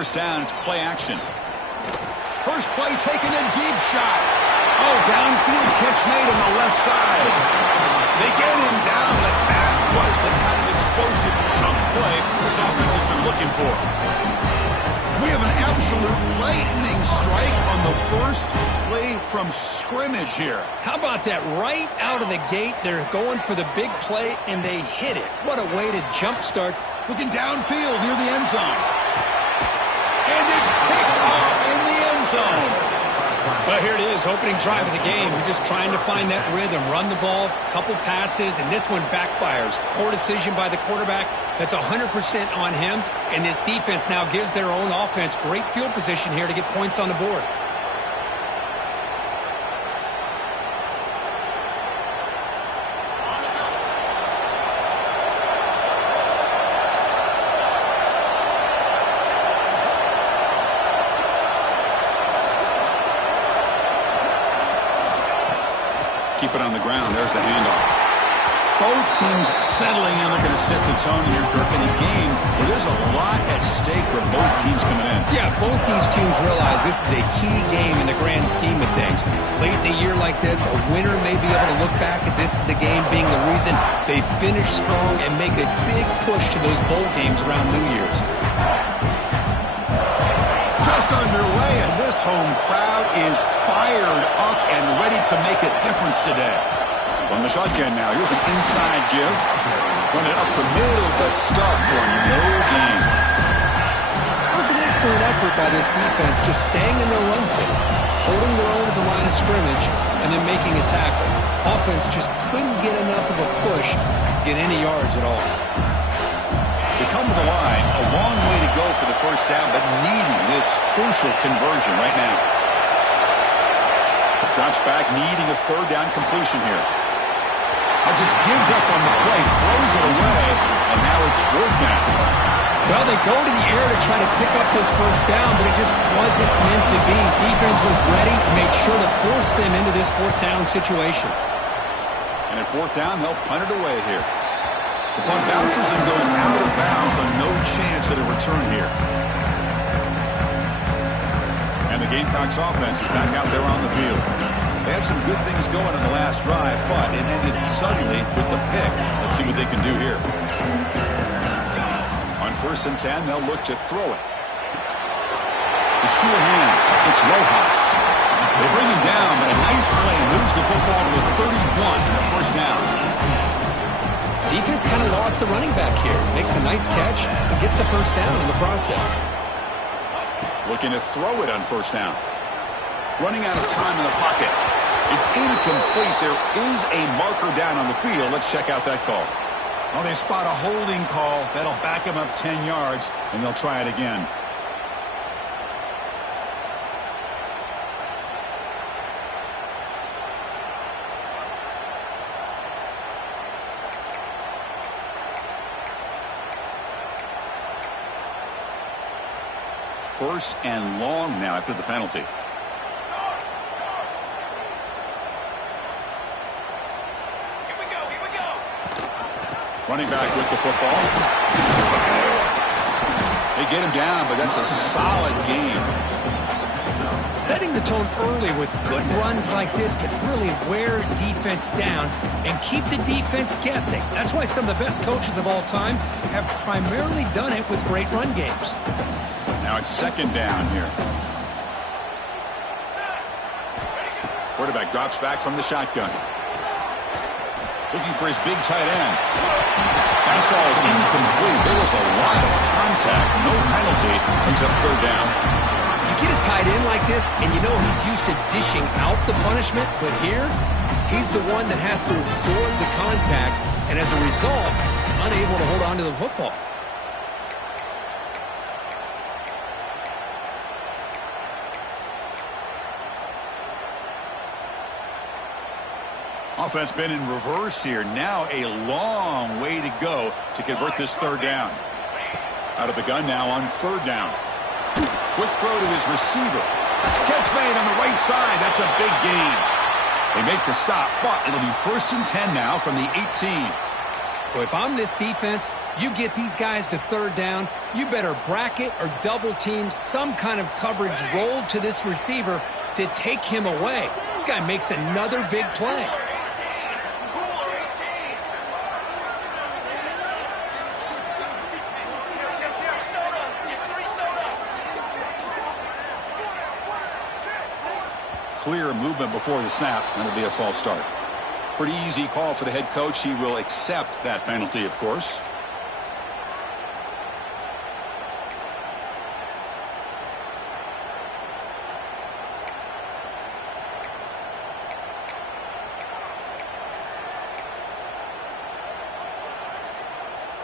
first down, it's play action. First play taken, a deep shot. Oh, downfield catch made on the left side. They get him down, but that was the kind of explosive chunk play this offense has been looking for. We have an absolute lightning strike on the first play from scrimmage here. How about that? Right out of the gate, they're going for the big play, and they hit it. What a way to jumpstart. Looking downfield near the end zone. And it's picked off in the end zone. Well, here it is, opening drive of the game. We're just trying to find that rhythm, run the ball, a couple passes, and this one backfires. Poor decision by the quarterback. That's 100% on him, and this defense now gives their own offense great field position here to get points on the board. Keep it on the ground. There's the handoff. Both teams settling in, looking to set the tone here, Kirk, in a game where there's a lot at stake for both teams coming in. Yeah, both these teams realize this is a key game in the grand scheme of things. Late in the year like this, a winner may be able to look back at this as a game being the reason they finish strong and make a big push to those bowl games around New Year's. Just underway, and this home crowd is fired up and ready to make a difference today. On the shotgun now, here's an inside give. Run it up the middle, but stuffed for no gain. That was an excellent effort by this defense, just staying in their run phase, holding their own at the line of scrimmage, and then making a tackle. Offense just couldn't get enough of a push to get any yards at all. They come to the line, a long way to go for the first down, but needing this crucial conversion right now. Drops back, needing a third down completion here. Just gives up on the play, throws it away, and now it's fourth down. Well, they go to the air to try to pick up this first down, but it just wasn't meant to be. Defense was ready, made sure to force them into this fourth down situation. And at fourth down, they'll punt it away here. The punt bounces and goes out of bounds, so no chance at a return here. And the Gamecocks offense is back out there on the field. They had some good things going on the last drive, but it ended suddenly with the pick. Let's see what they can do here. On 1st and 10, they'll look to throw it. The sure hands. It's Rojas. They bring him down, but a nice play moves the football to the 31 and a first down. Defense kind of lost a running back here. Makes a nice catch and gets the first down in the process. Looking to throw it on first down. Running out of time in the pocket. It's incomplete. There is a marker down on the field. Let's check out that call. Well, they spot a holding call. That'll back him up 10 yards, and they'll try it again. First and long now after the penalty. Running back with the football. They get him down, but that's a solid game. Setting the tone early with good runs like this can really wear defense down and keep the defense guessing. That's why some of the best coaches of all time have primarily done it with great run games. Now it's second down here. Quarterback drops back from the shotgun. Looking for his big tight end. Fastball is incomplete. There was a lot of contact. No penalty. Brings up third down. You get a tight end like this, and you know he's used to dishing out the punishment. But here, he's the one that has to absorb the contact. And as a result, he's unable to hold on to the football. Offense been in reverse here. Now a long way to go to convert this third down. Out of the gun now on third down. Quick throw to his receiver. Catch made on the right side. That's a big gain. They make the stop, but it'll be 1st and 10 now from the 18. Well, if I'm this defense, you get these guys to third down, you better bracket or double team some kind of coverage rolled to this receiver to take him away. This guy makes another big play. Clear movement before the snap, and it'll be a false start. Pretty easy call for the head coach. He will accept that penalty, of course.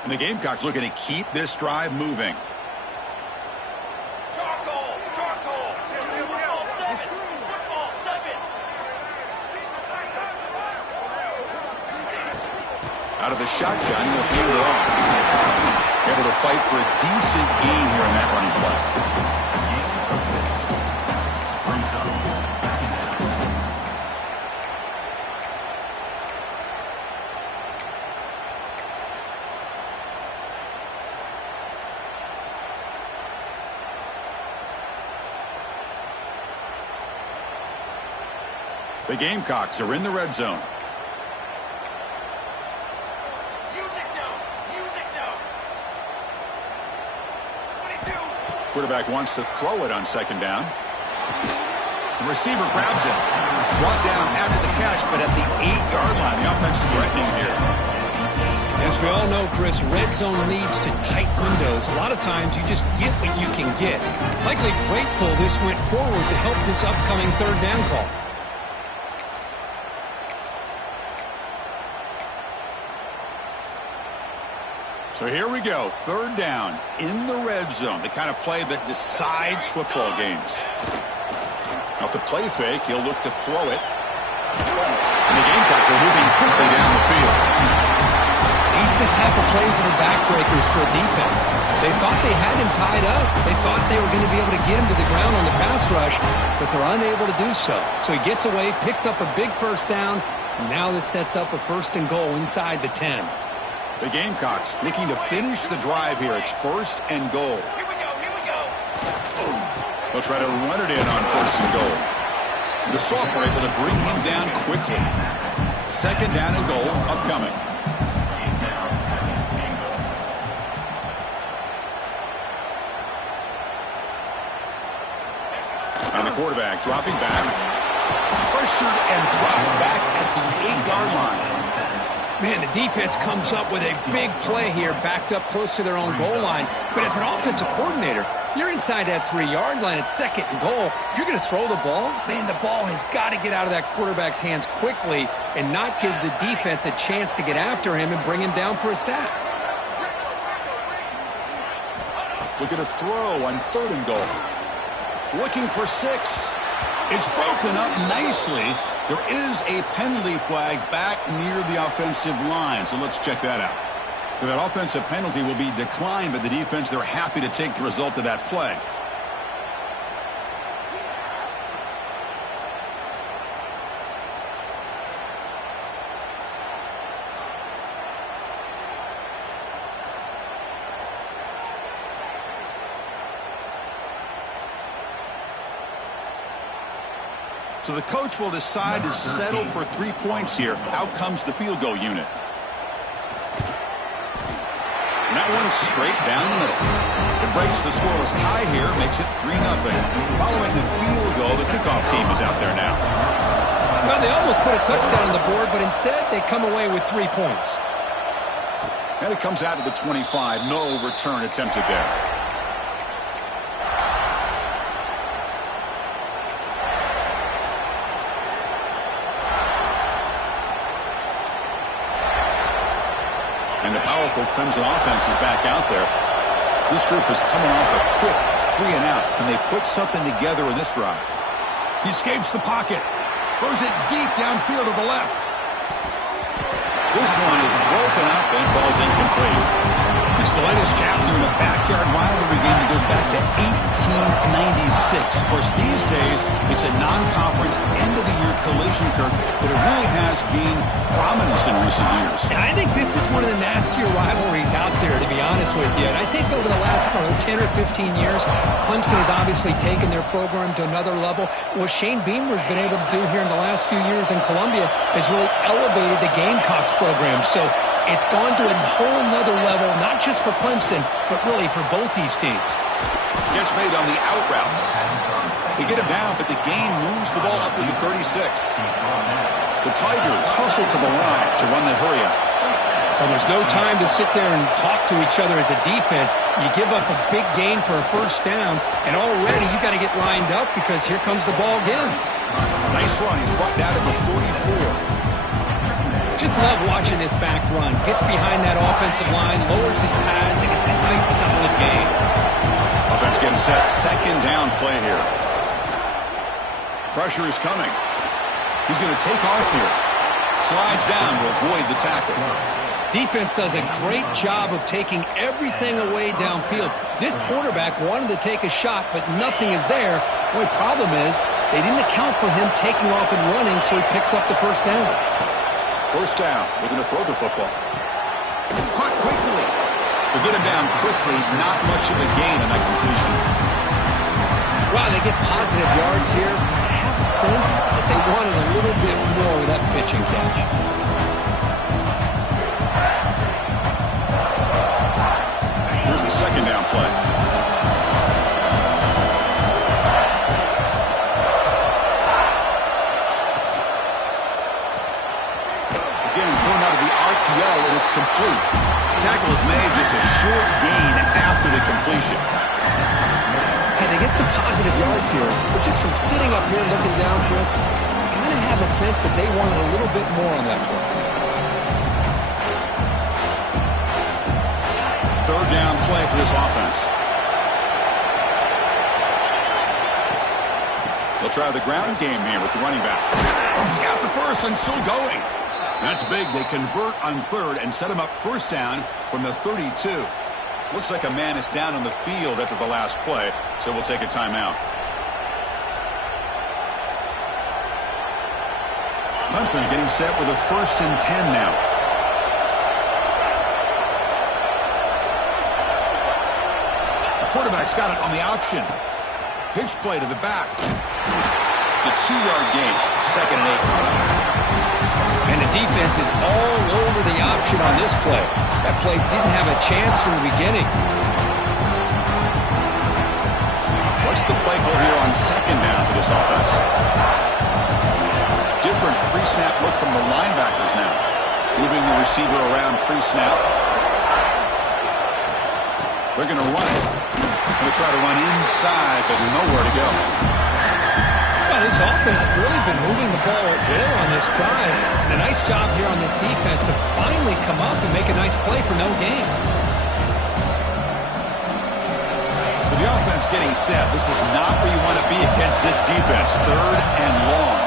And the Gamecocks looking to keep this drive moving. Out of the shotgun, he'll hand it off. Able to fight for a decent gain here in that running play. The Gamecocks are in the red zone. Quarterback wants to throw it on second down. The receiver grabs it. Brought down after the catch, but at the 8-yard line. The offense threatening here. As we all know, Chris, red zone leads to tight windows. A lot of times you just get what you can get. Likely grateful this went forward to help this upcoming third down call. So here we go, third down in the red zone, the kind of play that decides football games. Off the play fake, he'll look to throw it. And the Gamecocks are moving quickly down the field. These are the type of plays that are backbreakers for a defense. They thought they had him tied up. They thought they were going to be able to get him to the ground on the pass rush, but they're unable to do so. So he gets away, picks up a big first down, and now this sets up a first and goal inside the 10. The Gamecocks looking to finish the drive here. It's first and goal. Here we go. They'll try to run it in on first and goal. The sophomore able to bring him down quickly. Second down and goal upcoming. And the quarterback dropping back. Pressured and dropped back at the 8-yard line. Man, the defense comes up with a big play here, backed up close to their own goal line. But as an offensive coordinator, you're inside that 3-yard line at second and goal. If you're going to throw the ball, man, the ball has got to get out of that quarterback's hands quickly and not give the defense a chance to get after him and bring him down for a sack. Look at a throw on third and goal. Looking for 6. It's broken up nicely. There is a penalty flag back near the offensive line, so let's check that out. So that offensive penalty will be declined by the defense. They're happy to take the result of that play. So the coach will decide to settle for 3 points here. Out comes the field goal unit. And that one's straight down the middle. It breaks the scoreless tie here, makes it 3-0. Following the field goal, the kickoff team is out there now. Well, they almost put a touchdown on the board, but instead they come away with 3 points. And it comes out of the 25. No return attempted there. And the powerful Clemson offense is back out there. This group is coming off a quick 3-and-out. Can they put something together in this drive? He escapes the pocket. Throws it deep downfield to the left. This one is broken up and falls incomplete. It's the latest chapter in a backyard rivalry game that goes back to 1896. Of course, these days, it's a non-conference end-of-the-year collision, Kirk, but it really has gained prominence in recent years. And I think this is one of the nastier rivalries out there, to be honest with you. And I think over the last 10 or 15 years, Clemson has obviously taken their program to another level. What Shane Beamer's been able to do here in the last few years in Columbia has really elevated the Gamecocks program. So it's gone to a whole nother level, not just for Clemson, but really for both these teams. Catch made on the out route. They get him down, but the gain moves the ball up to the 36. The Tigers hustle to the line to run the hurry up. Well, there's no time to sit there and talk to each other as a defense. You give up a big gain for a first down, and already you got to get lined up because here comes the ball again. Nice run. He's brought down to the 44. Just love watching this back run. Gets behind that offensive line, lowers his pads, and it's a nice, solid gain. Offense getting set. Second down play here. Pressure is coming. He's going to take off here. Slides down to avoid the tackle. Defense does a great job of taking everything away downfield. This quarterback wanted to take a shot, but nothing is there. The only problem is they didn't account for him taking off and running, so he picks up the first down. First down, looking to throw the football. Caught quickly. To get him down quickly, not much of a gain on that completion. Wow, they get positive yards here. I have a sense that they wanted a little bit more with that pitch and catch. Here's the second down play. And it's complete. Tackle is made, just a short gain after the completion. Hey, they get some positive yards here, but just from sitting up here looking down, Chris, I kind of have a sense that they wanted a little bit more on that play. Third down play for this offense. They'll try the ground game here with the running back. He's got the first and still going. That's big. They convert on third and set him up first down from the 32. Looks like a man is down on the field after the last play, so we'll take a timeout. Clemson getting set with a 1st and 10 now. The quarterback's got it on the option. Pitch play to the back. It's a 2-yard gain. 2nd and 8. And the defense is all over the option on this play. That play didn't have a chance from the beginning. What's the play call here on 2nd down for this offense? Different pre-snap look from the linebackers now. Moving the receiver around pre-snap. They're going to run it. Going to try to run inside, but nowhere to go. This offense has really been moving the ball at will on this drive. And a nice job here on this defense to finally come up and make a nice play for no gain. So the offense getting set. This is not where you want to be against this defense. 3rd and long.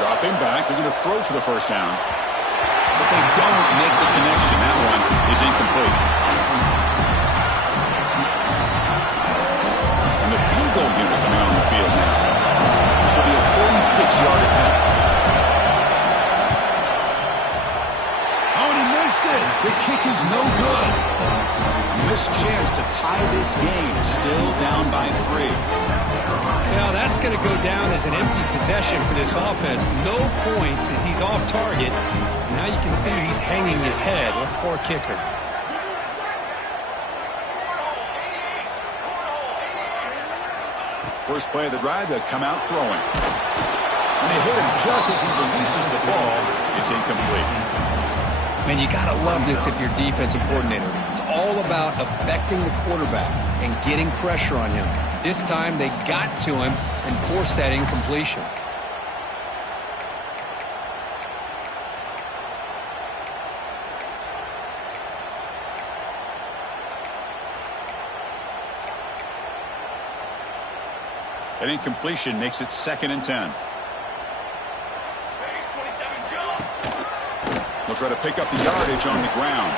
Dropping back. They're going to throw for the first down. But they don't make the connection. That one is incomplete. The field goal unit coming on the field now. This will be a 46-yard attempt. Oh, and he missed it. The kick is no good. Missed chance to tie this game. Still down by 3. Now that's going to go down as an empty possession for this offense. No points as he's off target. Now you can see he's hanging his head. What a poor kicker. First play of the drive, they'll come out throwing. And they hit him just as he releases the ball. It's incomplete. Man, you got to love this if you're defensive coordinator. It's all about affecting the quarterback and getting pressure on him. This time they got to him and forced that incompletion. That incompletion makes it 2nd and 10. He'll try to pick up the yardage on the ground.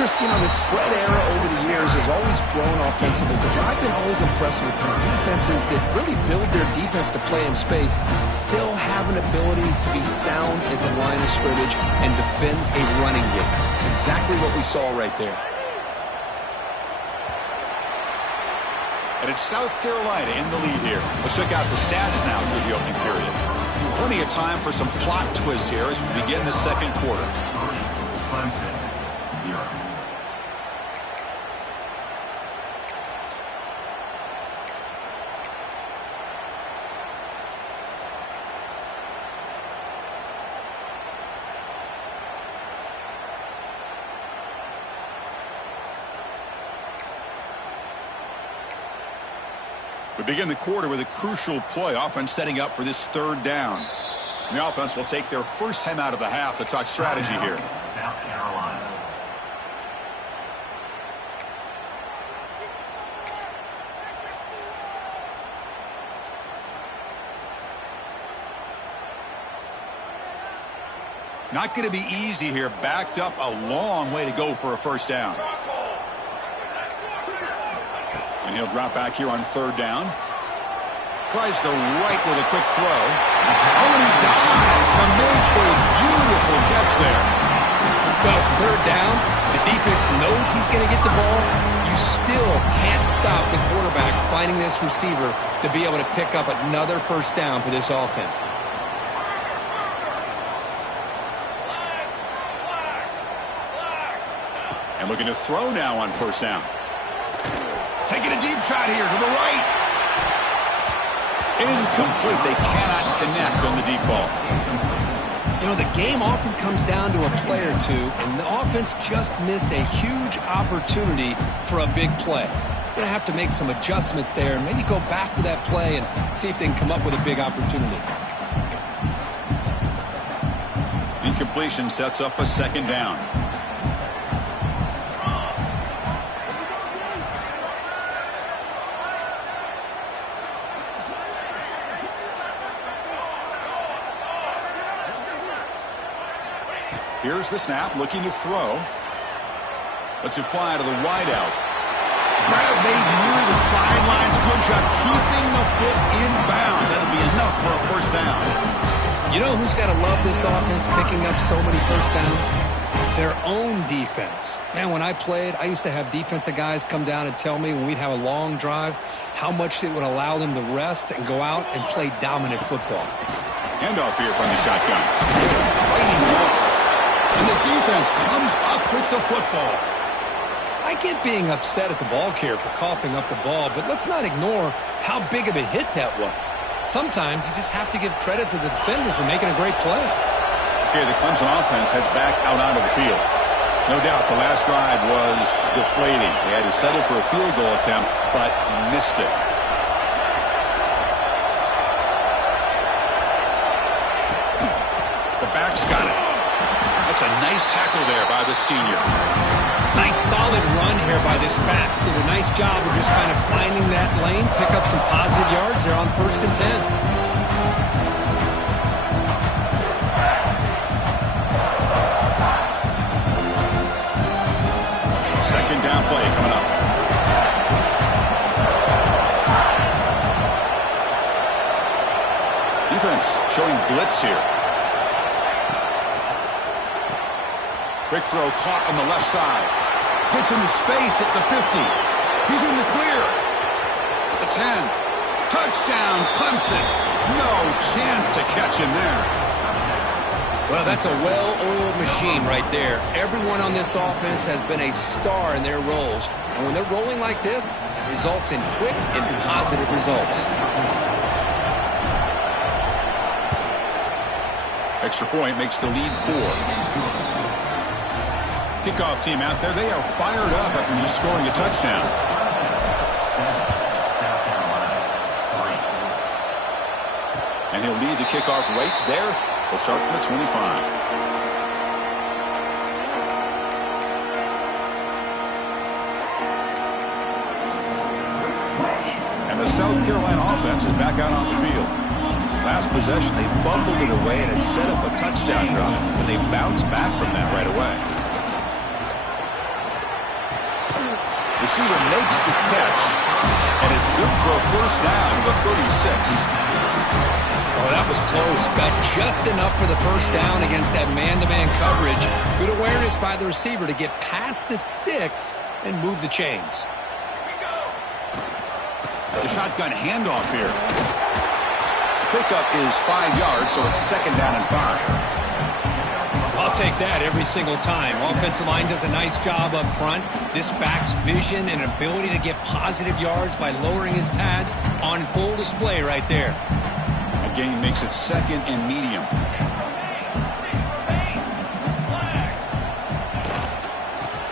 Chris, the spread era over the years has always grown offensively, but what I've been always impressed with are defenses that really build their defense to play in space, still have an ability to be sound at the line of scrimmage and defend a running game. It's exactly what we saw right there. And it's South Carolina in the lead here. Let's check out the stats now through the opening period. Plenty of time for some plot twists here as we begin the second quarter. Clemson, 0. We begin the quarter with a crucial play. Offense setting up for this third down. And the offense will take their first time out of the half to talk strategy here. South Carolina. Not going to be easy here. Backed up a long way to go for a first down. And he'll drop back here on third down. Tries the right with a quick throw. Oh, and he dives to make a beautiful catch there. Well, it's third down. The defense knows he's going to get the ball. You still can't stop the quarterback finding this receiver to be able to pick up another first down for this offense. And looking to throw now on first down. Taking a deep shot here to the right. Incomplete. They cannot connect on the deep ball. The game often comes down to a play or two, and the offense just missed a huge opportunity for a big play. Going to have to make some adjustments there and maybe go back to that play and see if they can come up with a big opportunity. Incompletion sets up a second down. Here's the snap, looking to throw. Lets it fly to the wideout. Grab made near the sidelines. Good job keeping the foot in bounds. That'll be enough for a first down. You know who's got to love this offense picking up so many first downs? Their own defense. Man, when I played, I used to have defensive guys come down and tell me when we'd have a long drive how much it would allow them to rest and go out and play dominant football. Handoff here from the shotgun. Fighting off. And the defense comes up with the football. I get being upset at the ball carrier for coughing up the ball, but let's not ignore how big of a hit that was. Sometimes you just have to give credit to the defender for making a great play. Okay, the Clemson offense heads back out onto the field. No doubt the last drive was deflating. They had to settle for a field goal attempt, but missed it. The back's got it. That's a nice tackle there by the senior. Nice solid run here by this back. Did a nice job of just kind of finding that lane, pick up some positive yards there on 1st and 10. Second down play coming up. Defense showing blitz here. Quick throw caught on the left side. Gets into space at the 50. He's in the clear. At the 10. Touchdown, Clemson. No chance to catch him there. Well, that's a well-oiled machine right there. Everyone on this offense has been a star in their roles. And when they're rolling like this, it results in quick and positive results. Extra point makes the lead 4. Kickoff team out there, they are fired up after just scoring a touchdown. And he'll lead the kickoff right there. They'll start from the 25. And the South Carolina offense is back out on the field. Last possession, they fumbled it away, and it set up a touchdown drive. And they bounced back from that right away. Receiver makes the catch, and it's good for a first down to the 36. Oh, that was close. Got just enough for the first down against that man-to-man coverage. Good awareness by the receiver to get past the sticks and move the chains. The shotgun handoff here. Pickup is 5 yards, so it's second down and 5. I'll take that every single time. Offensive line does a nice job up front. This back's vision and ability to get positive yards by lowering his pads on full display right there. A gain makes it second and medium.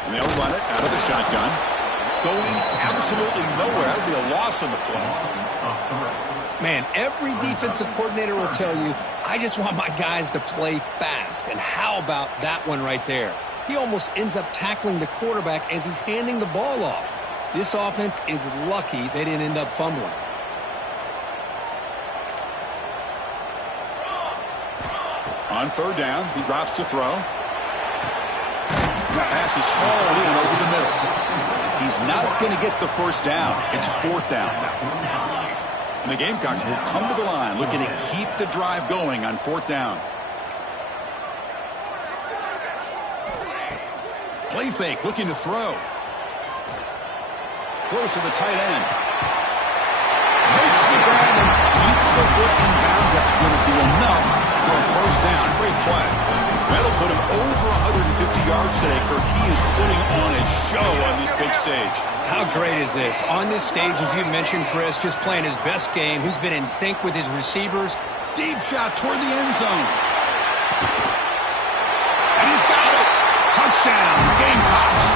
And they'll run it out of the shotgun. Going absolutely nowhere. That'll be a loss on the play. Man, every defensive coordinator will tell you, I just want my guys to play fast. And how about that one right there? He almost ends up tackling the quarterback as he's handing the ball off. This offense is lucky they didn't end up fumbling. On third down, he drops to throw. The pass is hauled in over the middle. He's not going to get the first down. It's fourth down now. And the Gamecocks will come to the line looking to keep the drive going on fourth down. Play fake, looking to throw. Throws to the tight end. Makes the grab and keeps the foot in bounds. That's going to be enough for a first down. Great play. That'll put him over 150 yards today. He is putting on a show on this big stage. How great is this? On this stage, as you mentioned, Chris, just playing his best game. He's been in sync with his receivers. Deep shot toward the end zone. And he's got it. Touchdown, Gamecocks.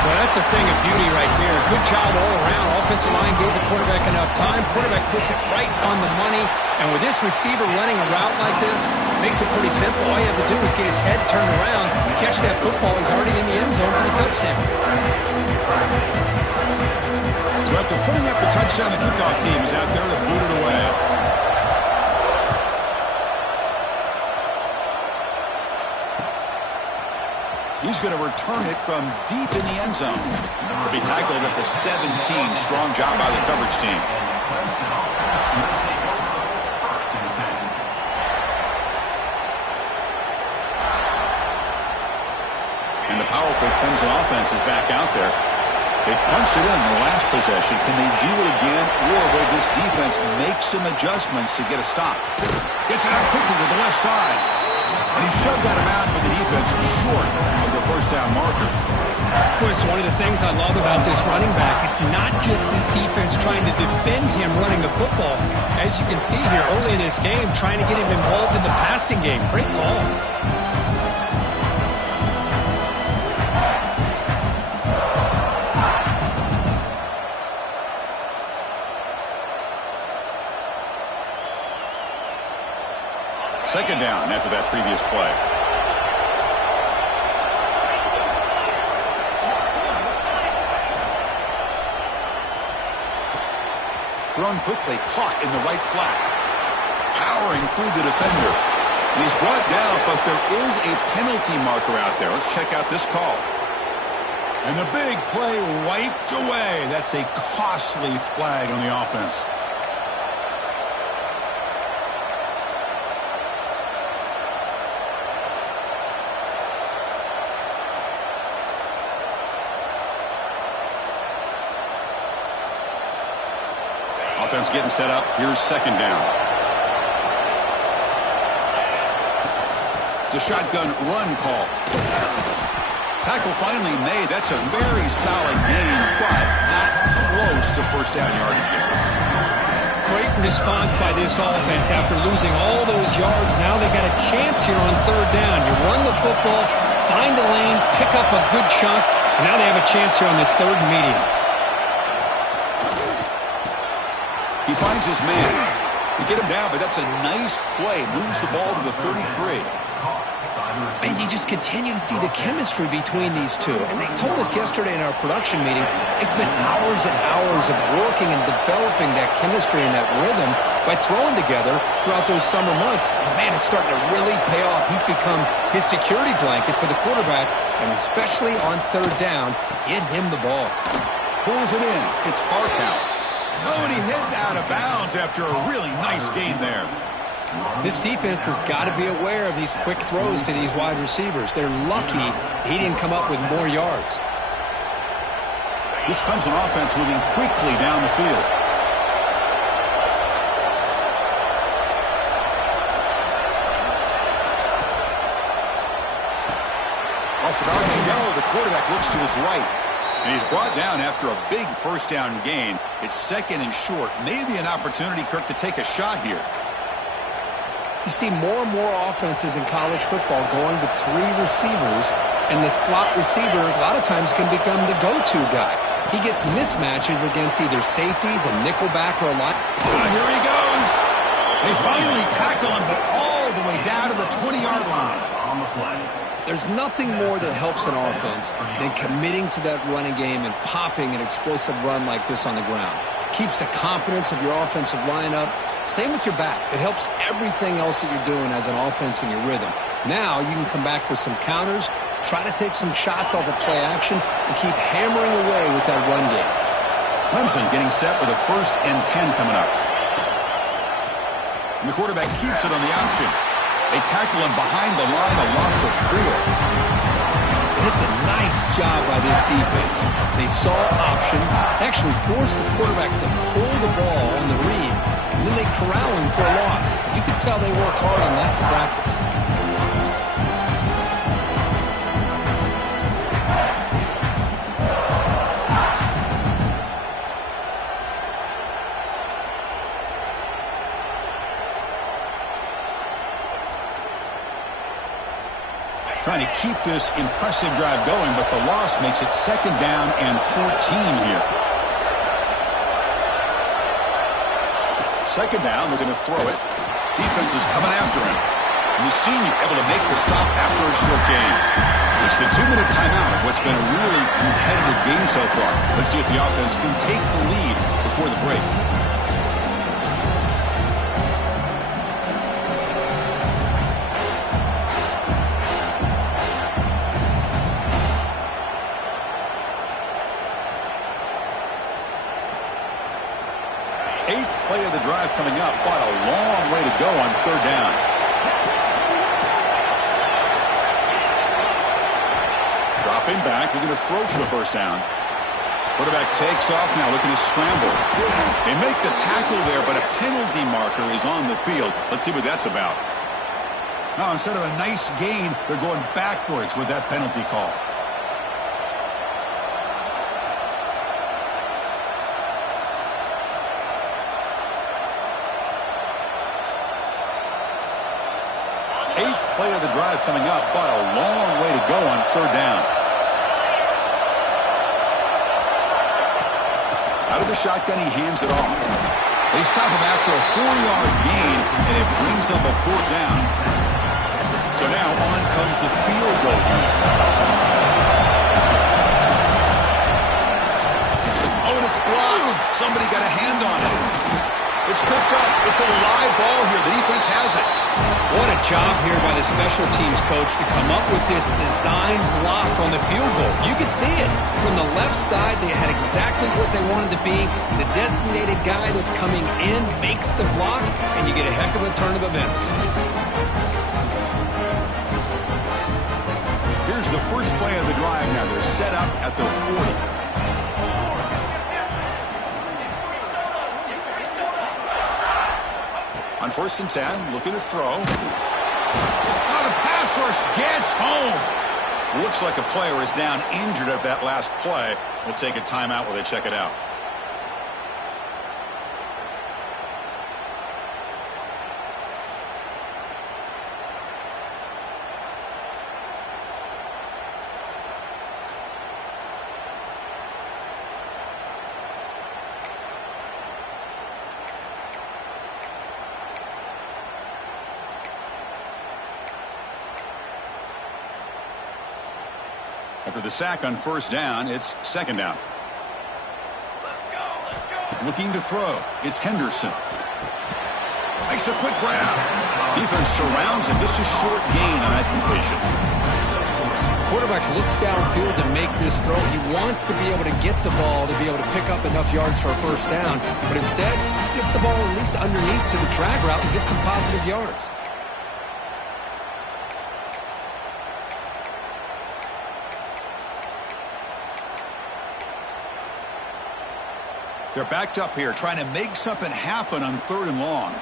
Well, that's a thing of beauty right there. Good job all around. Offensive line gave the quarterback enough time. Quarterback puts it right on the money. And with this receiver running a route like this, makes it pretty simple. All you have to do is get his head turned around, catch that football. He's already in the end zone for the touchdown. So after putting up the touchdown, the kickoff team is out there to boot it away. He's going to return it from deep in the end zone. He'll be tackled at the 17. Strong job by the coverage team. And the powerful Clemson offense is back out there. They punched it in the last possession. Can they do it again, or will this defense make some adjustments to get a stop? Gets it out quickly to the left side. And he shoved out of bounds, but the defense is short of the first down marker. Chris, one of the things I love about this running back, it's not just this defense trying to defend him running the football. As you can see here early in this game, trying to get him involved in the passing game. Great call. Second down after that previous play. Thrown quickly, caught in the right flat. Powering through the defender. He's brought down, but there is a penalty marker out there. Let's check out this call. And the big play wiped away. That's a costly flag on the offense. Offense getting set up. Here's second down. It's a shotgun run call. Tackle finally made. That's a very solid gain, but not close to first down yardage yet. Great response by this offense after losing all those yards. Now they got a chance here on third down. You run the football, find the lane, pick up a good chunk, and now they have a chance here on this third and medium. He finds his man. They get him down, but that's a nice play. Moves the ball to the 33. And you just continue to see the chemistry between these two. And they told us yesterday in our production meeting, they spent hours and hours of working and developing that chemistry and that rhythm by throwing together throughout those summer months. And, man, it's starting to really pay off. He's become his security blanket for the quarterback, and especially on third down, get him the ball. Pulls it in. It's Barkow. Oh, and he heads out of bounds after a really nice gain there. This defense has got to be aware of these quick throws to these wide receivers. They're lucky he didn't come up with more yards. This Clemson offense moving quickly down the field. Off the RPO, the quarterback looks to his right. And he's brought down after a big first down gain. It's second and short. Maybe an opportunity, Kirk, to take a shot here. You see more and more offenses in college football going to three receivers, and the slot receiver a lot of times can become the go-to guy. He gets mismatches against either safeties, a nickelback, or a line. Here he goes. They finally tackle him, but all the way down to the 20-yard line. On the play. There's nothing more that helps an offense than committing to that running game and popping an explosive run like this on the ground. Keeps the confidence of your offensive lineup. Same with your back. It helps everything else that you're doing as an offense in your rhythm. Now you can come back with some counters, try to take some shots off of play action, and keep hammering away with that run game. Clemson getting set with a 1st and 10 coming up. And the quarterback keeps it on the option. They tackle him behind the line, a loss of 4. And it's a nice job by this defense. They saw option, actually forced the quarterback to pull the ball on the read, and then they corral him for a loss. You could tell they worked hard on that in practice. Trying to keep this impressive drive going, but the loss makes it 2nd down and 14 here. 2nd down, they're going to throw it. Defense is coming after him. And the senior able to make the stop after a short gain. It's the 2-minute timeout of what's been a really competitive game so far. Let's see if the offense can take the lead before the break. Play of the drive coming up, but a long way to go on 3rd down. Dropping back, they're going to throw for the 1st down. Quarterback takes off now, looking to scramble. They make the tackle there, but a penalty marker is on the field. Let's see what that's about. Now, instead of a nice gain, they're going backwards with that penalty call. Play of the drive coming up, but a long way to go on 3rd down. Out of the shotgun, he hands it off. They stop him after a 4-yard gain, and it brings up a 4th down. So now on comes the field goal unit. Oh, and it's blocked. Somebody got a hand on it. It's picked up. It's a live ball here. The defense has it. What a job here by the special teams coach to come up with this design block on the field goal. You could see it. From the left side, they had exactly what they wanted to be. The designated guy that's coming in makes the block, and you get a heck of a turn of events. Here's the first play of the drive now. They're set up at their 40. On 1st and 10, looking to throw. Oh, the pass rush gets home. Looks like a player is down injured at that last play. We'll take a timeout while they check it out. After the sack on first down, it's second down. Looking to throw. It's Henderson. Makes a quick grab. Defense surrounds him. Just a short gain on that completion. Quarterback looks downfield to make this throw. He wants to be able to get the ball to be able to pick up enough yards for a first down, but instead gets the ball at least underneath to the drag route and gets some positive yards. They're backed up here trying to make something happen on 3rd and long.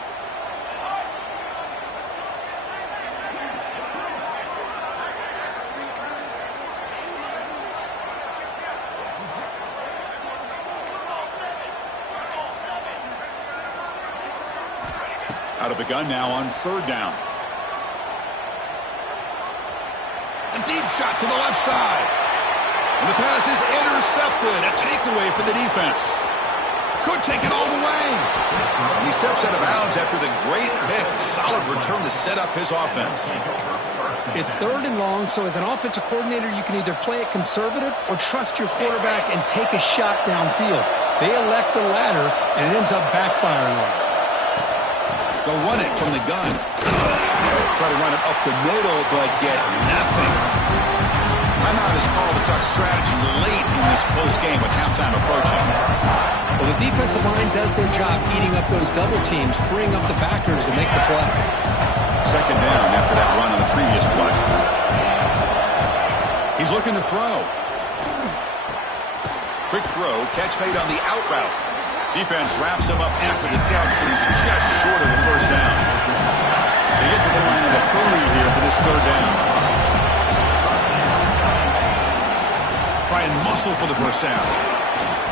Out of the gun now on 3rd down. A deep shot to the left side. And the pass is intercepted. A takeaway for the defense. Could take it all the way. And he steps out of bounds after the great pick. Solid return to set up his offense. It's 3rd and long, so as an offensive coordinator, you can either play it conservative or trust your quarterback and take a shot downfield. They elect the latter, and it ends up backfiring on them. They'll run it from the gun. Try to run it up the middle, but get nothing. Timeout is called to talk strategy late in this close game with halftime approaching. Well, the defensive line does their job eating up those double teams, freeing up the backers to make the play. Second down after that run on the previous play. He's looking to throw. Quick throw, catch made on the out route. Defense wraps him up after the catch, but he's just short of the first down. They get to the line of the hurry here for this 3rd down. Try and muscle for the first down.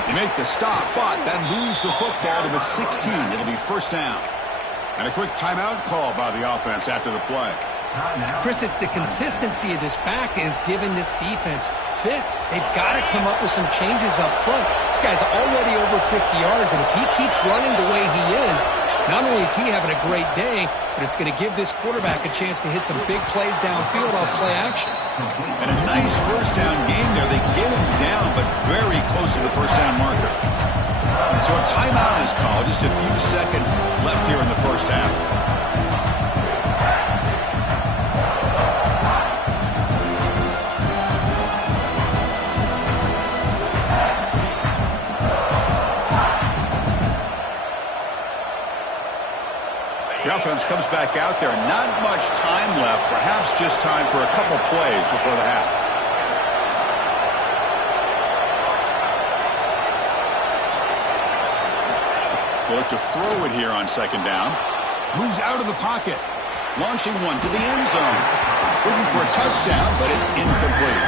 They make the stop, but that moves the football to the 16. It'll be first down. And a quick timeout call by the offense after the play. Chris, it's the consistency of this back is giving this defense fits. They've got to come up with some changes up front. This guy's already over 50 yards, and if he keeps running the way he is, not only is he having a great day, but it's going to give this quarterback a chance to hit some big plays downfield off play action. And a nice first down gain there. They get him down, but very close to the first down marker. So a timeout is called. Just a few seconds left here in the first half. The offense comes back out there. Not much time left. Perhaps just time for a couple plays before the half. They look to throw it here on second down. Moves out of the pocket. Launching one to the end zone. Looking for a touchdown, but it's incomplete.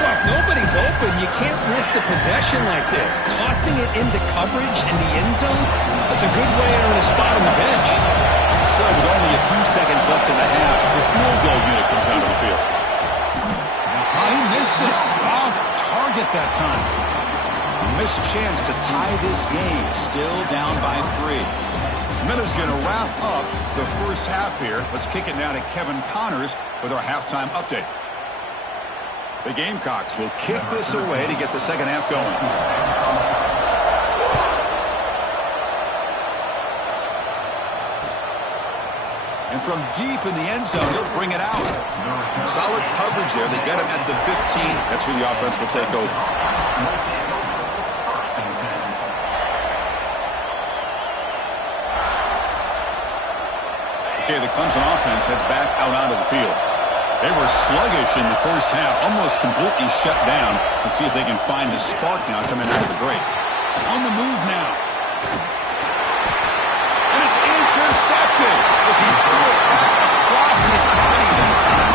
Well, if nobody's open, you can't risk the possession like this. Tossing it into coverage in the end zone, that's a good way to earn a spot on the bench. So with only a few seconds left in the half, the field goal unit comes out of the field. He missed it. Off target that time. Missed chance to tie this game. Still down by 3. Miller's going to wrap up the first half here. Let's kick it now to Kevin Connors with our halftime update. The Gamecocks will kick this away to get the second half going. And from deep in the end zone, he'll bring it out. Solid coverage there. They get him at the 15. That's where the offense will take over. Okay, the Clemson offense heads back out onto the field. They were sluggish in the first half, almost completely shut down. Let's see if they can find a spark now coming out of the break. On the move now. And it's intercepted as he threw it across his body that time.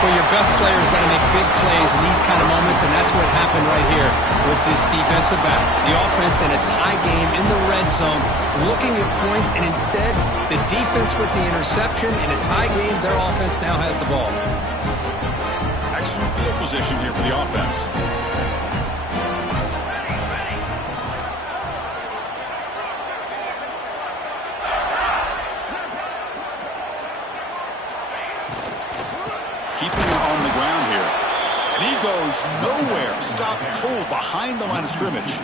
Well, your best players got to make big plays in these kind of moments, and that's what happened right here with this defensive back. The offense in a tie game in the red zone, looking at points, and instead, the defense with the interception. In a tie game, their offense now has the ball. Excellent field position here for the offense. Keeping it on the ground here. And he goes nowhere. Stopped cold behind the line of scrimmage.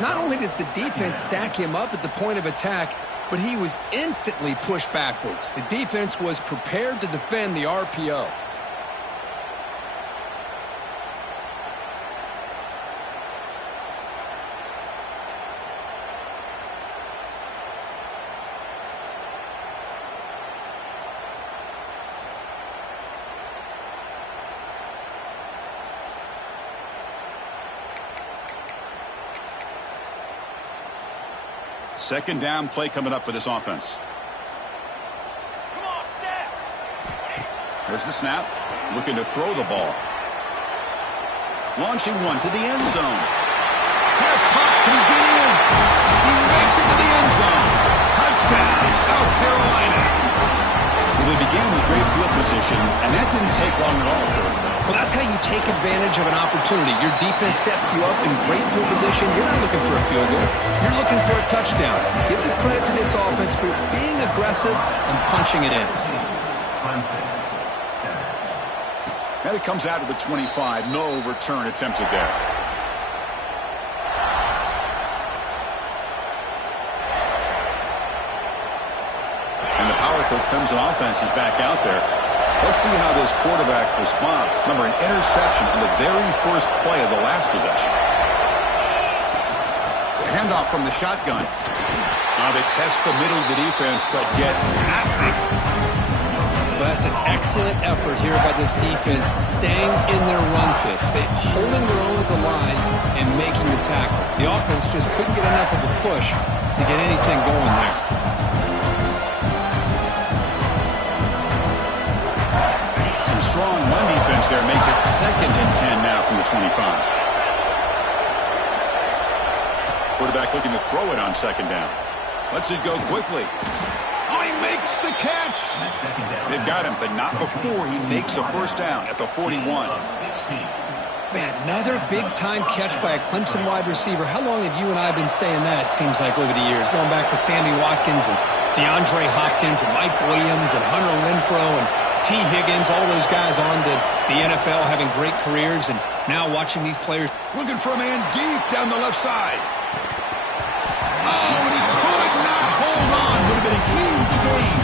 Not only does the defense stack him up at the point of attack, but he was instantly pushed backwards. The defense was prepared to defend the RPO. Second down play coming up for this offense. There's the snap. Looking to throw the ball. Launching one to the end zone. Pass caught. Can he get in? He makes it to the end zone. Touchdown, South Carolina. Well, they began with great field position, and that didn't take long at all. Well, that's how you take advantage of an opportunity. Your defense sets you up in great field position. You're not looking for a field goal. You're looking for a touchdown. Give the credit to this offense for being aggressive and punching it in. And it comes out of the 25. No return attempted there. And the powerful Clemson offense is back out there. Let's see how this quarterback responds. Remember, an interception on the very first play of the last possession. The handoff from the shotgun. They test the middle of the defense, but get nothing. Well, that's an excellent effort here by this defense, staying in their run fix. They holding their own at the line and making the tackle. The offense just couldn't get enough of a push to get anything going there. Strong run defense there makes it 2nd and 10 now from the 25. Quarterback looking to throw it on 2nd down. Lets it go quickly. Oh, he makes the catch. They've got him, but not before he makes a first down at the 41. Man, another big-time catch by a Clemson wide receiver. How long have you and I been saying that, it seems like, over the years? Going back to Sammy Watkins and DeAndre Hopkins and Mike Williams and Hunter Renfrow and T. Higgins, all those guys on to the NFL having great careers, and now watching these players. Looking for a man deep down the left side. Oh, and he could not hold on. Would have been a huge gain.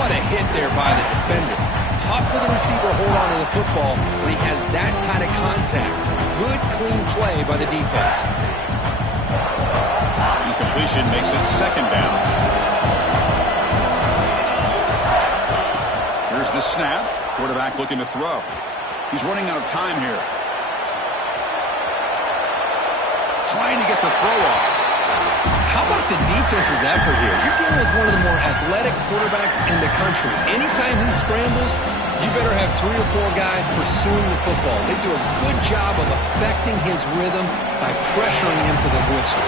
What a hit there by the defender. Tough for the receiver to hold on to the football when he has that kind of contact. Good, clean play by the defense. Incompletion makes it 2nd down. Here's the snap. Quarterback looking to throw. He's running out of time here. Trying to get the throw off. How about the defense's effort here? You're dealing with one of the more athletic quarterbacks in the country. Anytime he scrambles, you better have 3 or 4 guys pursuing the football. They do a good job of affecting his rhythm by pressuring him to the whistle.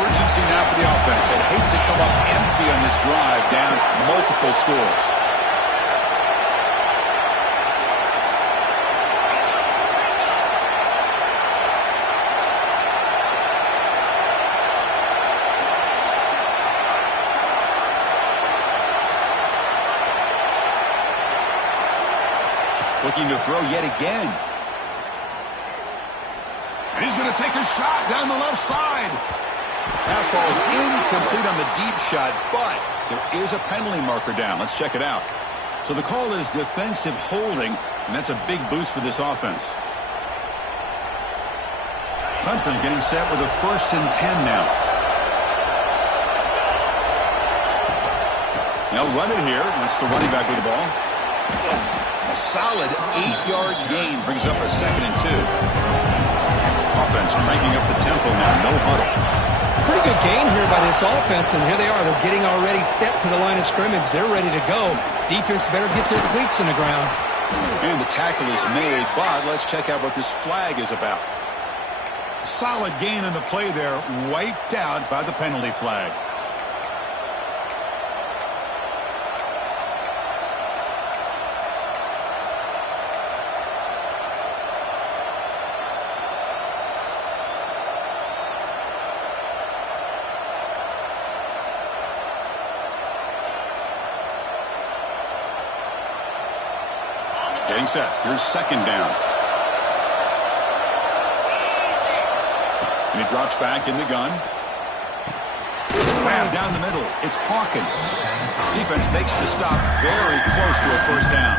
Urgency now for the offense. They'd hate to come up empty on this drive, down multiple scores. Looking to throw yet again. And he's going to take a shot down the left side. Pass ball is incomplete on the deep shot, but there is a penalty marker down. Let's check it out. So the call is defensive holding, and that's a big boost for this offense. Clemson getting set with a 1st and 10 now. They'll run it here. That's the running back with the ball. A solid 8-yard gain brings up a 2nd and 2. Offense cranking up the tempo now. No huddle. Pretty good gain here by this offense, and here they are. They're getting already set to the line of scrimmage. They're ready to go. Defense better get their cleats in the ground. And the tackle is made, but let's check out what this flag is about. Solid gain in the play there, wiped out by the penalty flag. Getting set. Here's second down. And he drops back in the gun. Grab down the middle. It's Hawkins. Defense makes the stop very close to a first down.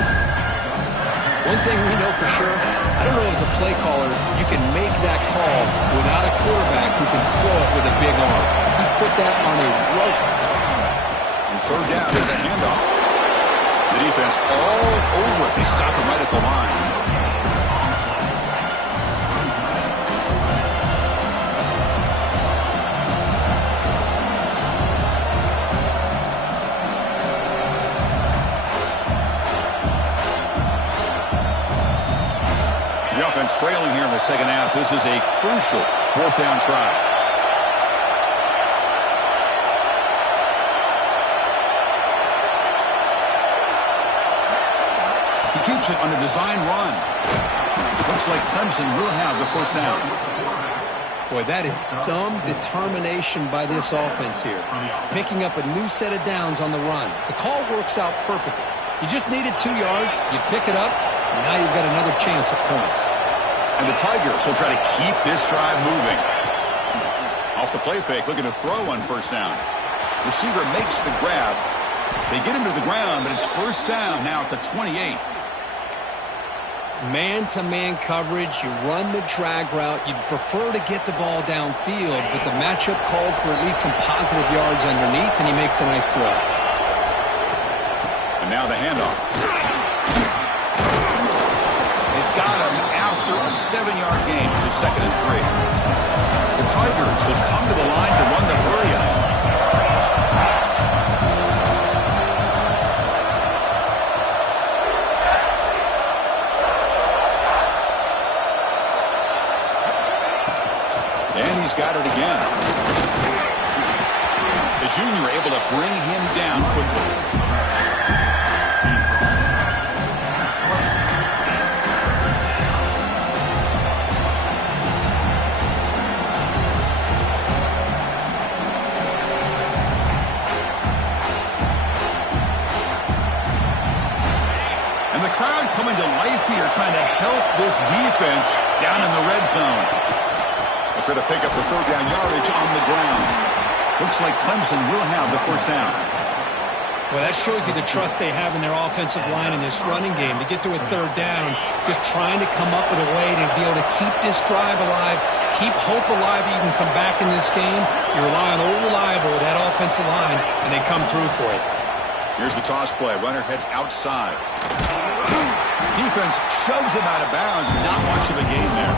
One thing we know for sure, I don't know as a play caller, you can make that call without a quarterback who can throw it with a big arm. He put that on a rope. And third down is a handoff. The defense all over it. They stop him right at the line. The offense trailing here in the second half. This is a crucial fourth down try. He keeps it on a design run. Looks like Clemson will have the first down. Boy, that is some determination by this offense here. Picking up a new set of downs on the run. The call works out perfectly. You just needed 2 yards. You pick it up. Now you've got another chance at points. And the Tigers will try to keep this drive moving. Off the play fake, looking to throw on first down. Receiver makes the grab. They get him to the ground, but it's first down now at the 28. Man-to-man coverage, you run the drag route. You'd prefer to get the ball downfield, but the matchup called for at least some positive yards underneath, and he makes a nice throw. And now the handoff. They've got him after a 7-yard gain, so 2nd and 3. The Tigers will come to the line to run the hurry-up. And he's got it again. The junior able to bring him down quickly. And the crowd coming to life here, trying to help this defense down in the red zone. They'll try to pick up the third down yardage on the ground. Looks like Clemson will have the first down. Well, that shows you the trust they have in their offensive line in this running game. To get to a third down, just trying to come up with a way to be able to keep this drive alive, keep hope alive that you can come back in this game. You rely on old reliable, that offensive line, and they come through for you. Here's the toss play. Runner heads outside. Defense shoves him out of bounds. Not much of a gain there.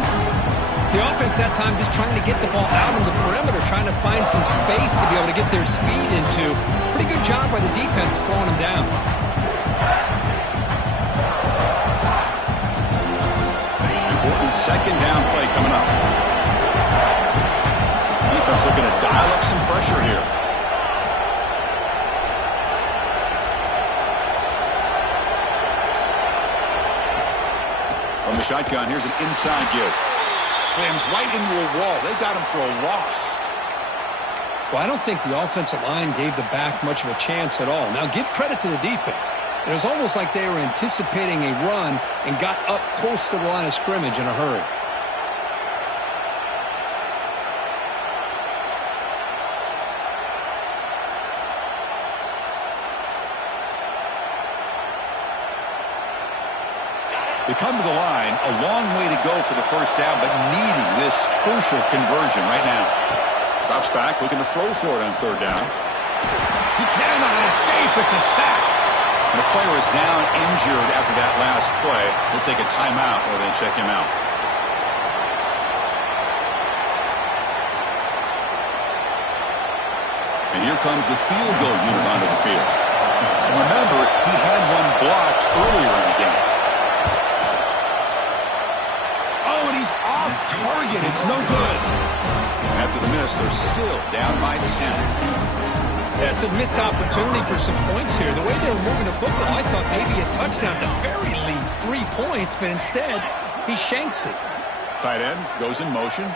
The offense that time just trying to get the ball out on the perimeter, trying to find some space to be able to get their speed into. Pretty good job by the defense slowing them down. Important second down play coming up. Defense looking to dial up some pressure here. From the shotgun, here's an inside give. Slams right into a wall. They've got him for a loss. Well, I don't think the offensive line gave the back much of a chance at all. Now, give credit to the defense. It was almost like they were anticipating a run and got up close to the line of scrimmage in a hurry. They come to the line, a long way to go for the first down, but needing this crucial conversion right now. Drops back, looking to throw for it on third down. He cannot escape. It's a sack. And the player is down injured after that last play. We'll take a timeout or then check him out. And here comes the field goal unit onto the field. And remember, he had one blocked earlier in the game. Off target. It's no good. After the miss, they're still down by 10. That's a missed opportunity for some points here. The way they were moving the football, I thought maybe a touchdown, at the very least 3 points, but instead, he shanks it. Tight end goes in motion.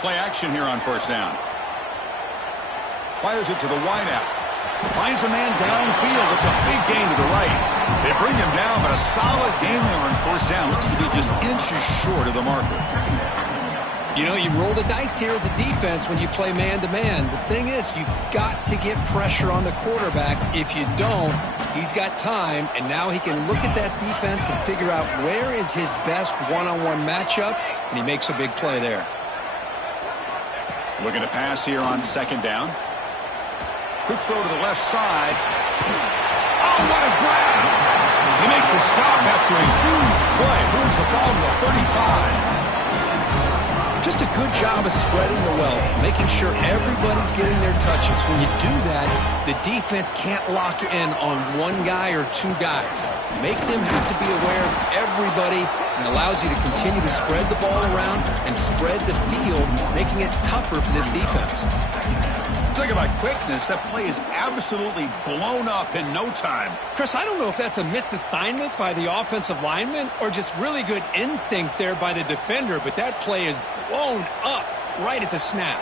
Play action here on first down. Fires it to the wideout. Finds a man downfield. It's a big gain to the right. They bring him down, but a solid game there on first down. Looks to be just inches short of the marker. You know, you roll the dice here as a defense when you play man-to-man. The thing is, you've got to get pressure on the quarterback. If you don't, he's got time, and now he can look at that defense and figure out where is his best one-on-one matchup, and he makes a big play there. Looking to pass here on second down. Quick throw to the left side. Oh, what a grab! They make the stop after a huge play. Moves the ball to the 35. Just a good job of spreading the wealth, making sure everybody's getting their touches. When you do that, the defense can't lock in on one guy or two guys. Make them have to be aware of everybody, and allows you to continue to spread the ball around and spread the field, making it tougher for this defense. Talking about quickness, that play is absolutely blown up in no time. Chris, I don't know if that's a misassignment by the offensive lineman or just really good instincts there by the defender, but that play is blown up right at the snap.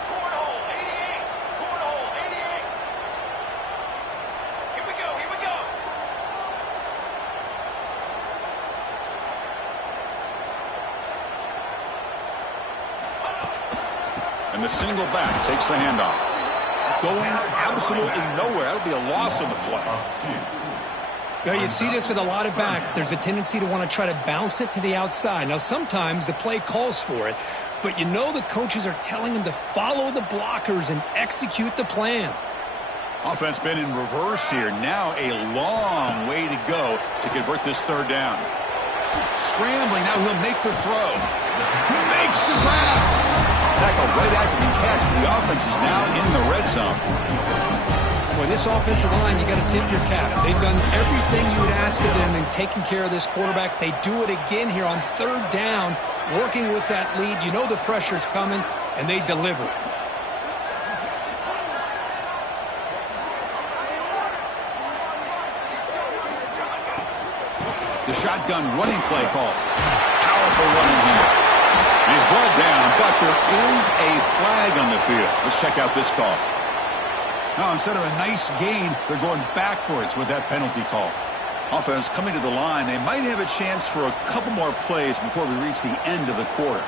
And the single back takes the handoff. Going absolutely nowhere. That would be a loss of the play. Now, you see this with a lot of backs. There's a tendency to want to try to bounce it to the outside. Now, sometimes the play calls for it, but you know the coaches are telling them to follow the blockers and execute the plan. Offense been in reverse here. Now a long way to go to convert this third down. Scrambling. Now he'll make the throw. He makes the grab. Tackle right after the catch, but the offense is now in the red zone. Boy, this offensive line, you got to tip your cap. They've done everything you would ask of them in taking care of this quarterback. They do it again here on third down, working with that lead. You know the pressure's coming, and they deliver. The shotgun running play call. Powerful running here. He's brought down, but there is a flag on the field. Let's check out this call. Now, instead of a nice gain, they're going backwards with that penalty call. Offense coming to the line. They might have a chance for a couple more plays before we reach the end of the quarter.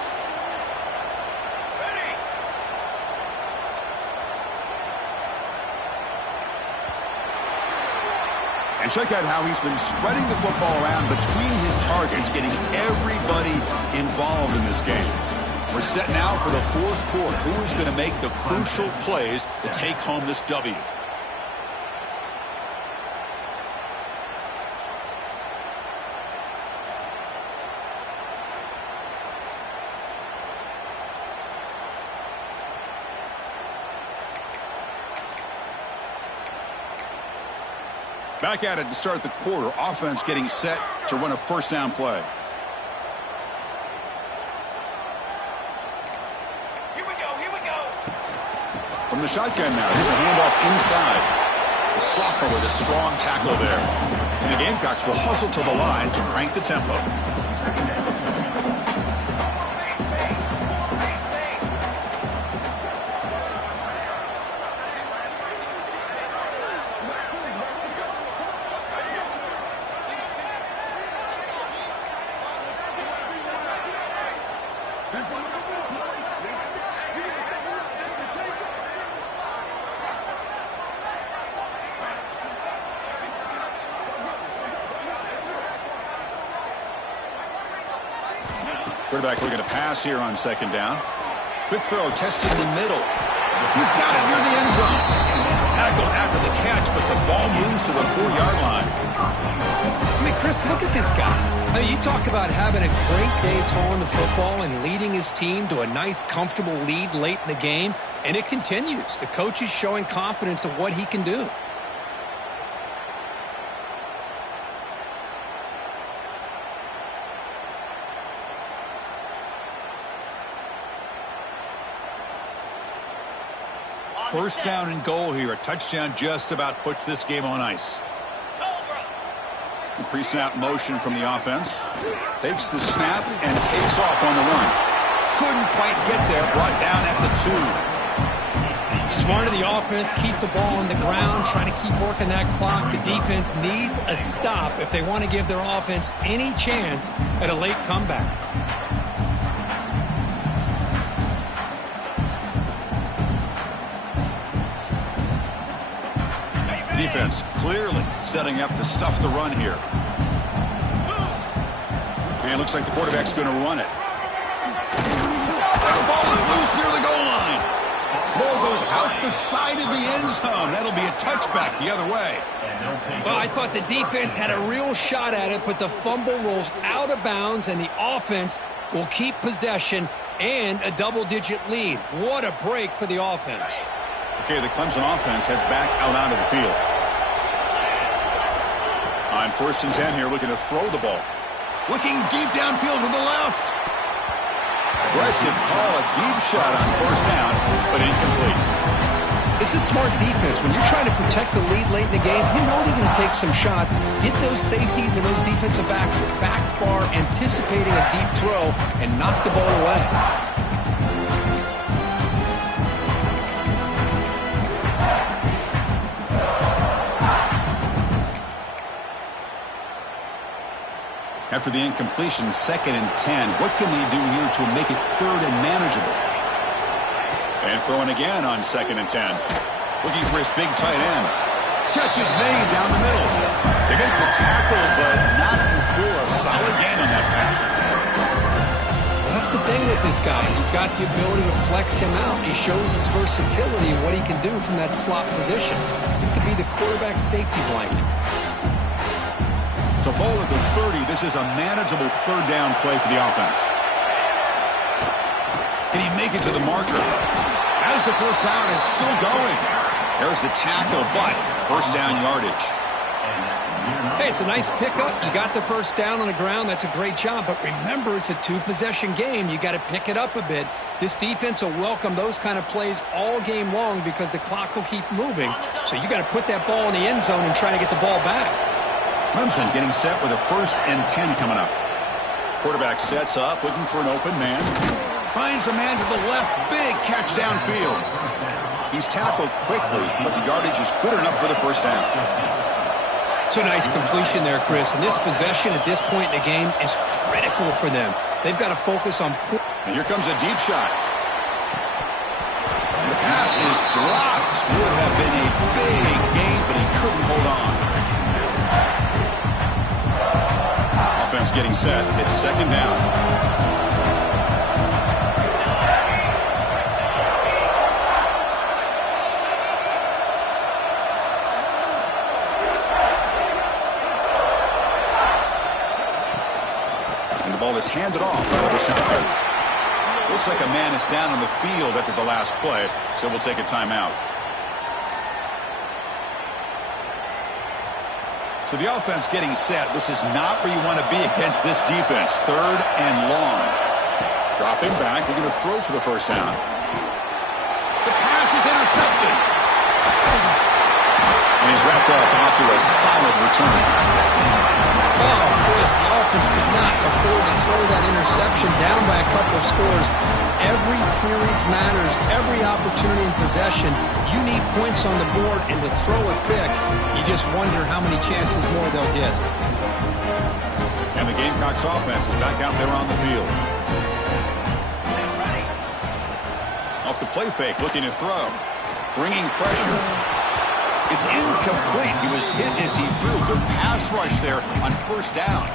And check out how he's been spreading the football around between his targets, getting everybody involved in this game. We're set now for the fourth quarter. Who is going to make the crucial plays to take home this W? Back at it to start the quarter. Offense getting set to run a first down play. Here we go. From the shotgun now, here's a handoff inside. The sophomore with a strong tackle there. And the Gamecocks will hustle to the line to crank the tempo. Quarterback looking to pass here on second down. Quick throw, testing the middle. He's got it near the end zone. Tackled after the catch, but the ball moves to the 4-yard line. I mean, Chris, look at this guy. I mean, you talk about having a great day throwing the football and leading his team to a nice, comfortable lead late in the game, and it continues. The coach is showing confidence of what he can do. First down and goal here. A touchdown just about puts this game on ice. The pre-snap motion from the offense. Takes the snap and takes off on the run. Couldn't quite get there. Brought down at the 2. Smart of the offense, keep the ball on the ground, trying to keep working that clock. The defense needs a stop if they want to give their offense any chance at a late comeback. Defense clearly setting up to stuff the run here. And it looks like the quarterback's going to run it. The ball is loose near the goal line. Ball goes out the side of the end zone. That'll be a touchback the other way. Well, I thought the defense had a real shot at it, but the fumble rolls out of bounds, and the offense will keep possession and a double-digit lead. What a break for the offense. Okay, the Clemson offense heads back out onto the field. On 1st and 10 here, looking to throw the ball. Looking deep downfield to the left. Aggressive call, a deep shot on 1st down, but incomplete. This is smart defense. When you're trying to protect the lead late in the game, you know they're going to take some shots. Get those safeties and those defensive backs back far, anticipating a deep throw, and knock the ball away. After the incompletion, 2nd and 10. What can they do here to make it 3rd and manageable? And throwing again on 2nd and 10. Looking for his big tight end. Catch is made down the middle. They make the tackle, but not before a solid gain on that pass. That's the thing with this guy. You've got the ability to flex him out. He shows his versatility and what he can do from that slot position. He could be the quarterback safety blanket. So ball at the 30. This is a manageable 3rd down play for the offense. Can he make it to the marker? As the 1st down is still going. There's the tackle, but 1st down yardage. Hey, it's a nice pickup. You got the 1st down on the ground. That's a great job. But remember, it's a 2-possession game. You got to pick it up a bit. This defense will welcome those kind of plays all game long because the clock will keep moving. So you got to put that ball in the end zone and try to get the ball back. Clemson getting set with a 1st and 10 coming up. Quarterback sets up, looking for an open man. Finds a man to the left. Big catch downfield. He's tackled quickly, but the yardage is good enough for the 1st down. It's a nice completion there, Chris. And this possession at this point in the game is critical for them. They've got to focus on... And here comes a deep shot. And the pass is dropped. Would have been a big gain, but he couldn't hold on. Offense getting set. It's 2nd down. And the ball is handed off out of the shotgun. Looks like a man is down on the field after the last play, so we'll take a timeout. So the offense getting set. This is not where you want to be against this defense. 3rd and long. Dropping back. We're going to throw for the 1st down. The pass is intercepted. And he's wrapped up after a solid return. Oh, Chris, the offense could not afford to throw that interception down by a couple of scores. Every series matters. Every opportunity in possession. You need points on the board, and to throw a pick, you just wonder how many chances more they'll get. And the Gamecocks offense is back out there on the field. Off the play fake, looking to throw. Bringing pressure. It's incomplete. He was hit as he threw. Good pass rush there on 1st down.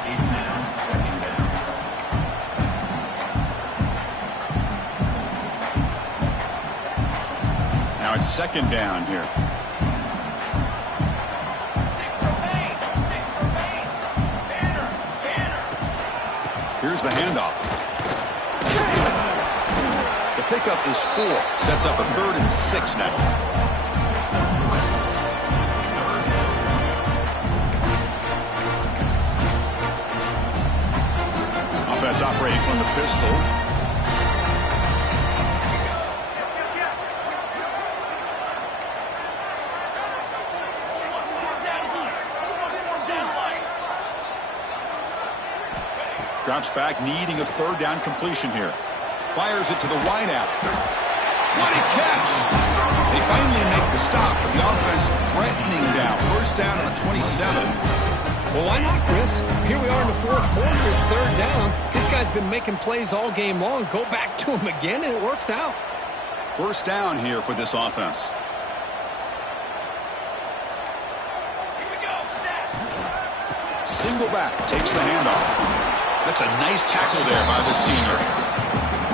Now it's 2nd down here. Here's the handoff. The pickup is 4. Sets up a 3rd and 6 now. Offense operating from the pistol. Drops back, needing a 3rd down completion here. Fires it to the wideout. What a catch! They finally make the stop, but the offense threatening now. First down at the 27. Well, why not, Chris? Here we are in the fourth quarter. It's third down. This guy's been making plays all game long. Go back to him again, and it works out. First down here for this offense. Here we go, set. Single back takes the handoff. That's a nice tackle there by the senior.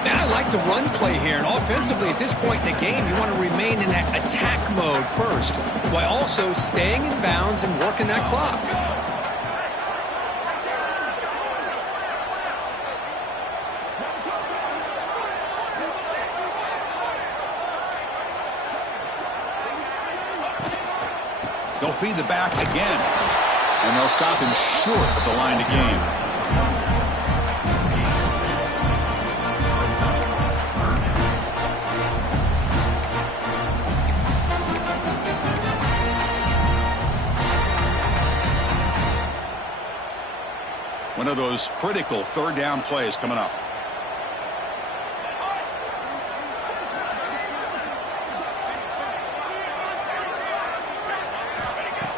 And I like the run play here. And offensively, at this point in the game, you want to remain in that attack mode first, while also staying in bounds and working that clock. They'll feed the back again, and they'll stop him short of the line to gain. One of those critical third down plays coming up.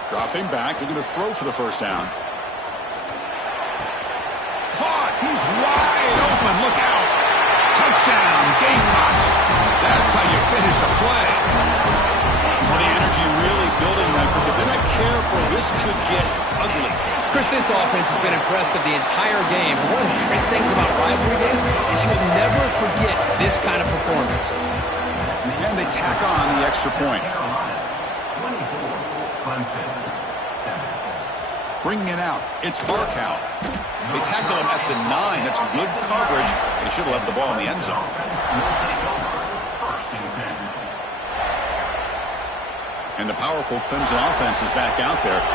Dropping back, they're going to throw for the first down. Caught! He's wide open, look out! Touchdown, Gamecocks! That's how you finish a play. Well, the energy really building that group, but then I care for this could get ugly. Chris, this offense has been impressive the entire game. One of the great things about rivalry games is you'll never forget this kind of performance. And they tack on the extra point. Carolina, 24, Clemson, 7. Bringing it out, it's Barkow. They tackle him at the 9. That's good coverage. They should have left the ball in the end zone. First and 10. And the powerful Clemson offense is back out there.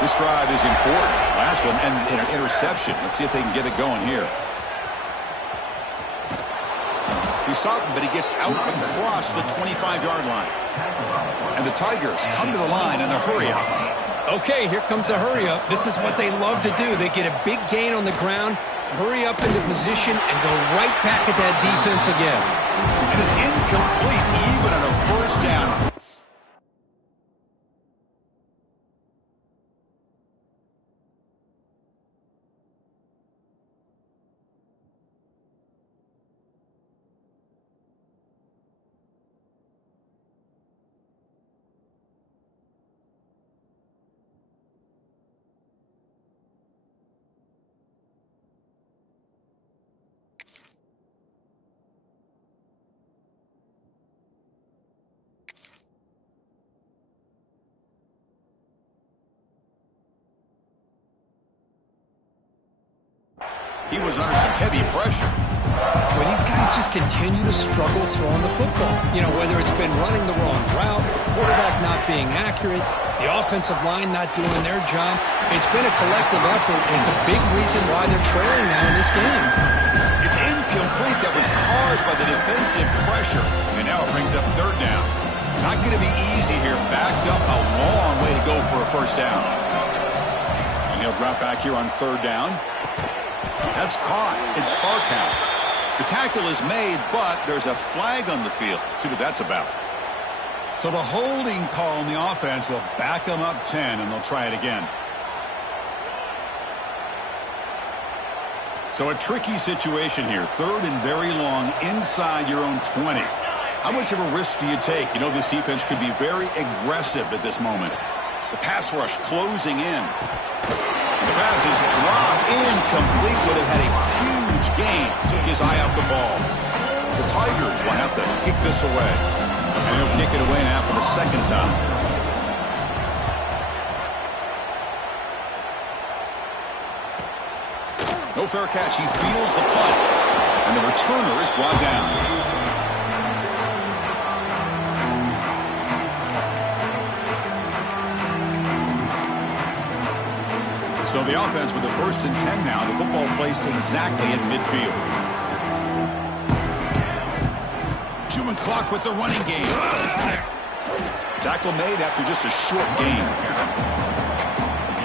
This drive is important. Last one, and an interception. Let's see if they can get it going here. He stopped, but he gets out across the 25-yard line. And the Tigers come to the line in the hurry-up. Okay, here comes the hurry-up. This is what they love to do. They get a big gain on the ground, hurry up into position, and go right back at that defense again. And it's incomplete, even on a first down. He was under some heavy pressure. Well, these guys just continue to struggle throwing the football. You know, whether it's been running the wrong route, the quarterback not being accurate, the offensive line not doing their job. It's been a collective effort, and it's a big reason why they're trailing now in this game. It's incomplete. That was caused by the defensive pressure. And now it brings up third down. Not going to be easy here. Backed up a long way to go for a first down. And he'll drop back here on third down. That's caught. It's Barkow. The tackle is made, but there's a flag on the field. Let's see what that's about. So the holding call on the offense will back them up 10, and they'll try it again. So a tricky situation here. Third and very long inside your own 20. How much of a risk do you take? You know, this defense could be very aggressive at this moment. The pass rush closing in. The pass is dropped incomplete, but it had a huge gain. Took his eye off the ball. The Tigers will have to kick this away. And he'll kick it away now for the second time. No fair catch. He feels the punt. And the returner is brought down. So the offense with the first and 10 now. The football placed exactly in midfield. Human clock with the running game. Tackle made after just a short gain.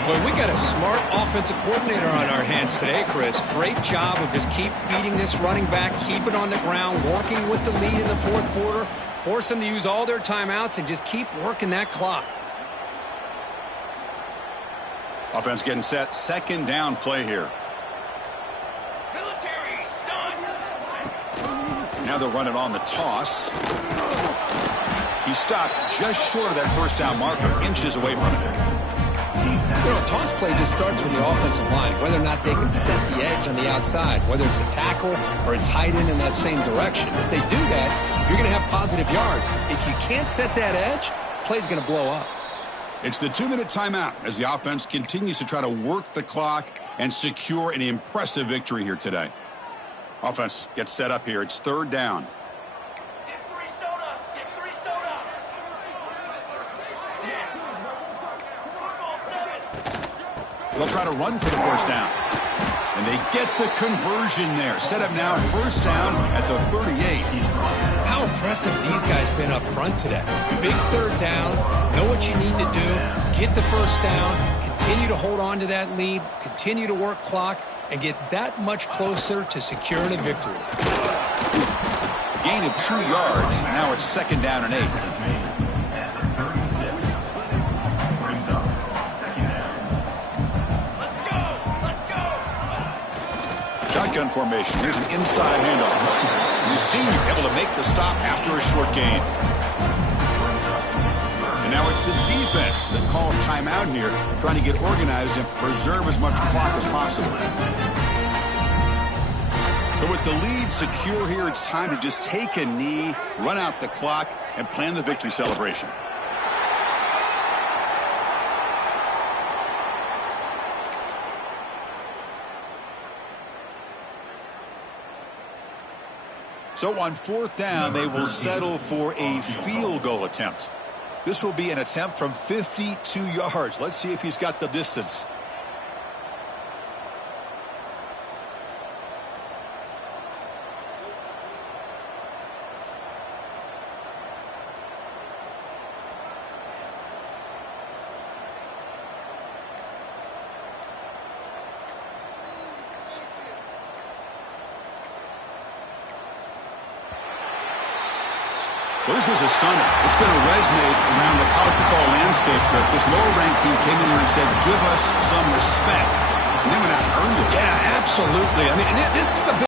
Boy, we got a smart offensive coordinator on our hands today, Chris. Great job of just keep feeding this running back, keep it on the ground, working with the lead in the fourth quarter, force them to use all their timeouts, and just keep working that clock. Offense getting set. Second down play here. Military stun. Now they're running on the toss. He stopped just short of that first down marker, inches away from it. You know, a toss play just starts with the offensive line, whether or not they can set the edge on the outside, whether it's a tackle or a tight end in that same direction. If they do that, you're going to have positive yards. If you can't set that edge, play's going to blow up. It's the 2-minute timeout as the offense continues to try to work the clock and secure an impressive victory here today. Offense gets set up here. It's third down. Dip 3 soda. Dip 3 soda. Football 7. They'll try to run for the first down. And they get the conversion there. Set up now, first down at the 38. How impressive these guys been up front today. Big third down, know what you need to do, get the first down, continue to hold on to that lead, continue to work clock, and get that much closer to securing a victory. Gain of 2 yards. Now it's second down and 8. Shotgun formation. Here's an inside handoff. The senior able to make the stop after a short gain. And now it's the defense that calls timeout here, trying to get organized and preserve as much clock as possible. So with the lead secure here, it's time to just take a knee, run out the clock, and plan the victory celebration. So on fourth down, they will settle for a field goal attempt. This will be an attempt from 52 yards. Let's see if he's got the distance. Well, this was a stunner. It's going to resonate around the college football landscape. This lower-ranked team came in here and said, give us some respect. And they went out and earned it. Yeah, absolutely. I mean, this is a